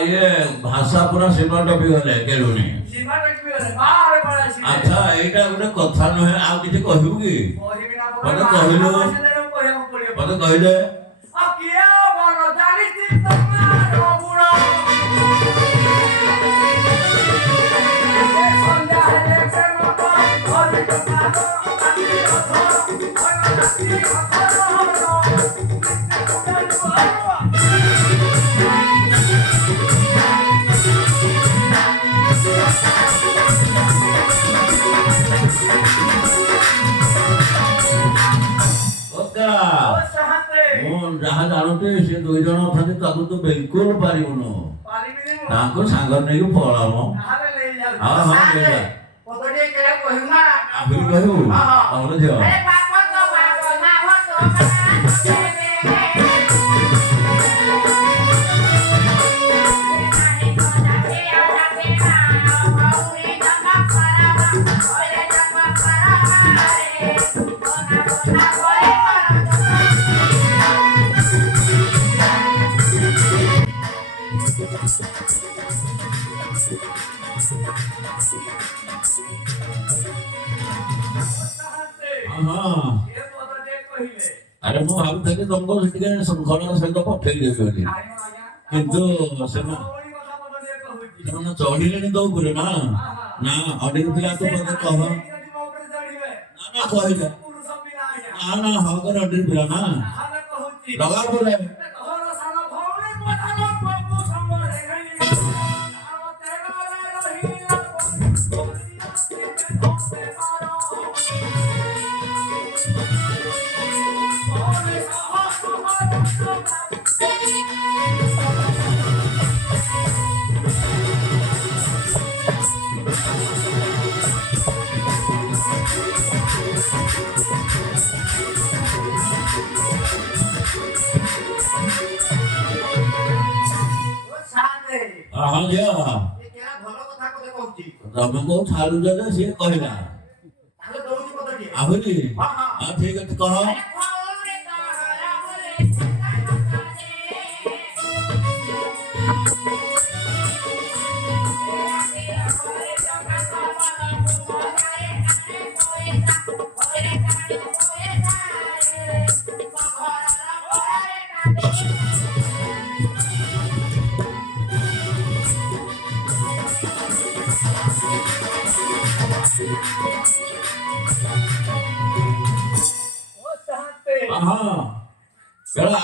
ये भाषा पूरा सीमा टपी गले केलुनी अच्छा एटा गोटे कथा नहे आ किछि कहू की मते कहिलो मते कहिले आ किया बन जानि चित्तमा रघुण संध्या हे प्रेम को हरि कथा जहाँ जानते से दुई जन अथाती ताकू तो बिल्कुल पारिबुनो ताको सांगर नै पळाम हां हां ले पतडे केला कहिमा आबिर कहू और जो अरे बाप तो ना हो तो अरे मु भाबुथे कि तुमको सेटिके संखरण सहित पठेई देबे बोली किंतु सेना चढ़िले तो ऊपर ना ना अडी पिला तो पते कह ना ना कहिला ना ना हगर अडी पिला ना लगा बोले हाँ जी हाँ तुमको छाड़ू जगह से कहला आहुरी हाँ ठीक है कह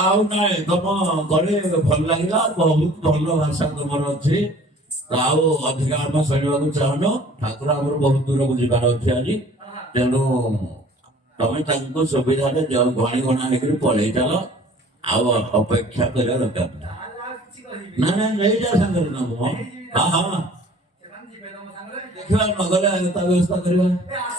आउ ना तुम घरे भल लगे बहुत भल भाषा तुम अच्छी आउ अधिका आम शुणा चाहन ठाकुर आम बहुत दूर को जीवार अच्छे आज तेणु तुम सुविधा घणी घणा होकर पलि चल अपेक्षा कर दरकार ना ना नहीं जा सांगे तुम हाँ हाँ देखा नगले व्यवस्था करवा